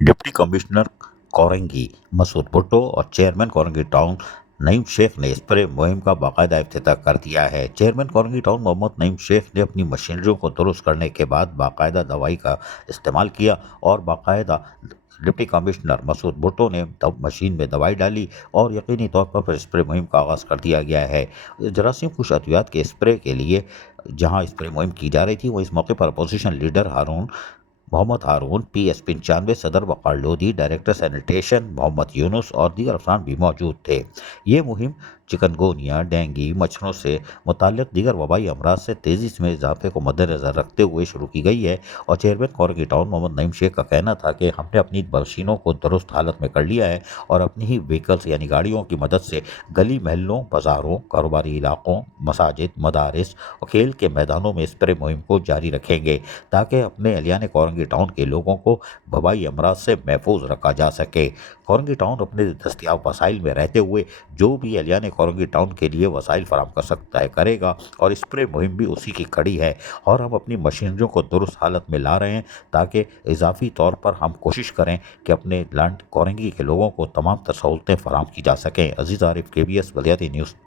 Deputy commissioner Korangi Masood Bhutto और chairman Korangi town Naeem Sheikh ने spray मुहिम का बाकायदा इफ्तिताह कर दिया है। चेयरमैन कोरंगी टाउन मोहम्मद नईम शेख ने अपनी मशीनरियों को दुरुस्त करने के बाद बाकायदा दवाई का इस्तेमाल किया और बाकायदा डिप्टी कमिश्नर मसूद भुट्टो ने मशीन में दवाई डाली और यकीनी तौर पर स्प्रे मुहिम का आगाज़ कर दिया गया है। जरासीम कुछ अद्वियात के स्प्रे के लिए जहां स्प्रे मुहिम की जा रही थी, वो इस मौके पर अपोजिशन लीडर मोहम्मद हारून, PS95 सदर वक़ार लोधी, डायरेक्टर सैनिटेशन मोहम्मद यूनुस और दीगर अफसरान भी मौजूद थे। ये मुहिम चिकनगोनिया, डेंगू मच्छरों से मुताल्लिक़ दीगर वबाई अमराज से तेज़ी में इजाफे को मद्देनज़र रखते हुए शुरू की गई है। और चेयरमैन कोरंगी टाउन मोहम्मद नईम शेख का कहना था कि हमने अपनी मशीनों को दुरुस्त हालत में कर लिया है और अपनी ही व्हीकल्स यानी गाड़ियों की मदद से गली महलों, बाज़ारों, कारोबारी इलाकों, मसाजिद, मदारिस और खेल के मैदानों में स्प्रे मुहिम को जारी रखेंगे ताकि अपने एहलियान कोरंगी टाउन के लोगों को वबाई अमराज से महफूज रखा जा सके। कोरंगी टाउन अपने दस्तियाब वसाइल में रहते हुए जो भी एहलियान कोरंगी टाउन के लिए वसाइल फराम कर सकता है करेगा, और स्प्रे मुहिम भी उसी की कड़ी है। और हम अपनी मशीनरियों को दुरुस्त हालत में ला रहे हैं ताकि इजाफी तौर पर हम कोशिश करें कि अपने लैंड कोरंगी के लोगों को तमाम तर सहूलतें फराम की जा सकें। अजीज़ आरिफ, KBS बलियाती न्यूज़।